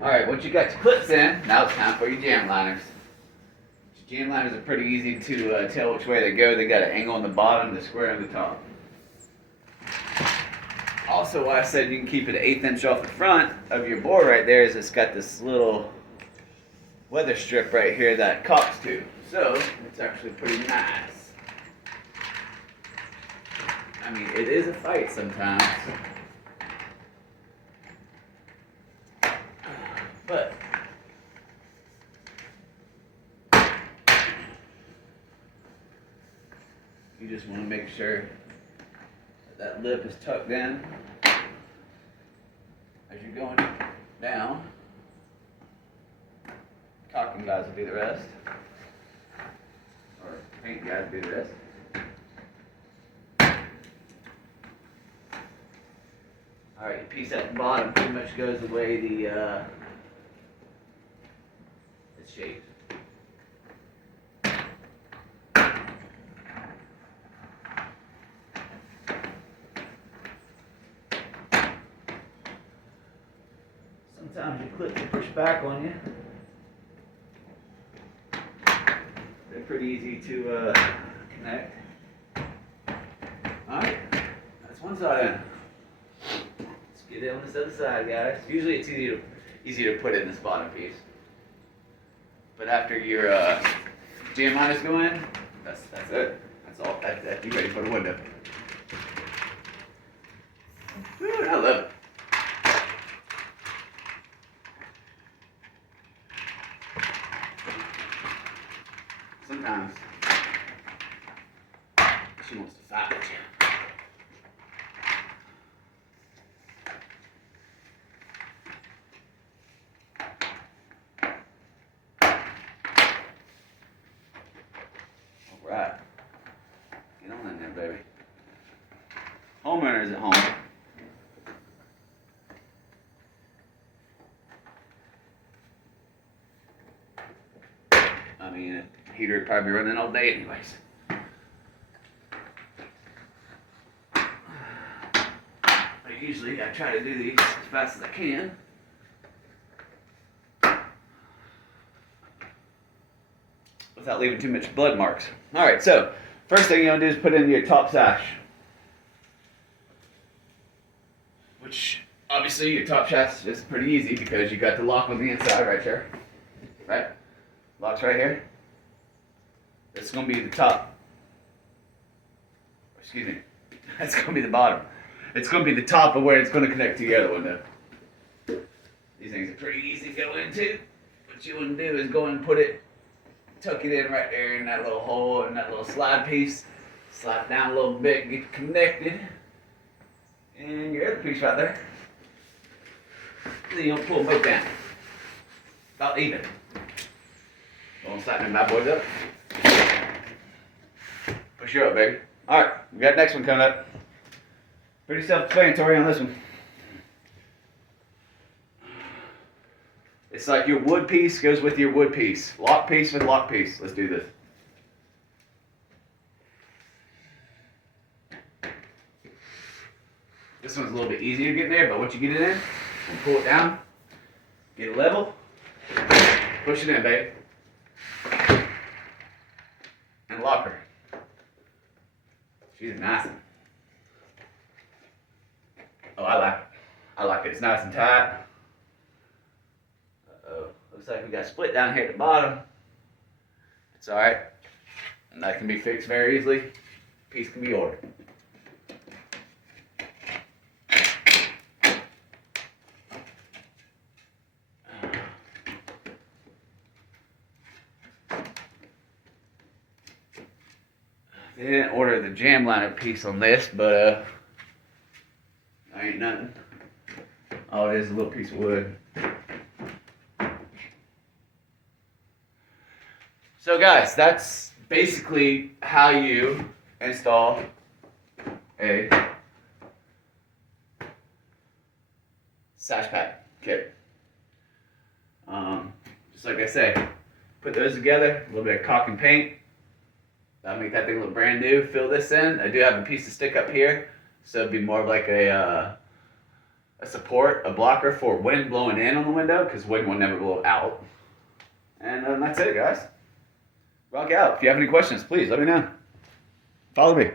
Alright, once you got your clips in, now it's time for your jam liners. Jam liners are pretty easy to tell which way they go. They got an angle on the bottom and a square on the top. Also, why I said you can keep it an 1/8 inch off the front of your board right there is it's got this little weather strip right here that cocks to. So, it's actually pretty nice. I mean, it is a fight sometimes. But you just want to make sure that lip is tucked in as you're going down. Cocking guys will do the rest, or paint guys will do the rest. All right, your piece at the bottom pretty much goes the way it's shaped. Sometimes your clips will push back on you. They're pretty easy to connect. Alright, that's one side in. Let's get it on this other side, guys. Usually it's easier to put in this bottom piece. But after your jam liners go in, that's it. That's all. That's you ready for the window. Woo, I love it. Sometimes she wants to fight with you. All right, get on in there, baby. Homeowners at home. I mean, heater would probably be running all day anyways. But usually I try to do these as fast as I can. Without leaving too much blood marks. Alright, so first thing you want to do is put in your top sash. Which, obviously, your top sash is pretty easy because you got the lock on the inside right here. Right? Lock's right here. It's going to be the top. Excuse me. That's going to be the bottom. It's going to be the top of where it's going to connect to the other window. These things are pretty easy to go into. What you want to do is go and put it, tuck it in right there in that little hole and that little slide piece. Slide it down a little bit, get it connected. And your other piece right there. Then you'll pull them both down. About even. Don't slap them bad boys up. Push you up, baby. Alright, we got the next one coming up. Pretty self-explanatory on this one. It's like your wood piece goes with your wood piece. Lock piece with lock piece. Let's do this. This one's a little bit easier to get in there, but once you get it in, and pull it down, get it level, push it in, baby. And lock her. She's a nice one. Oh, I like it. I like it. It's nice and tight. Uh-oh. Looks like we got split down here at the bottom. It's alright. And that can be fixed very easily. Piece can be ordered. They didn't order the jam liner piece on this, but ain't nothing. All it is a little piece of wood. So guys, that's basically how you install a sash pack kit. Just like I say, put those together, a little bit of caulk and paint. That'll make that thing look brand new. Fill this in. I do have a piece of stick up here, so it'd be more of like a a support, a blocker for wind blowing in on the window, because wind will never blow out. And that's it, guys. Rock out. If you have any questions, please let me know. Follow me.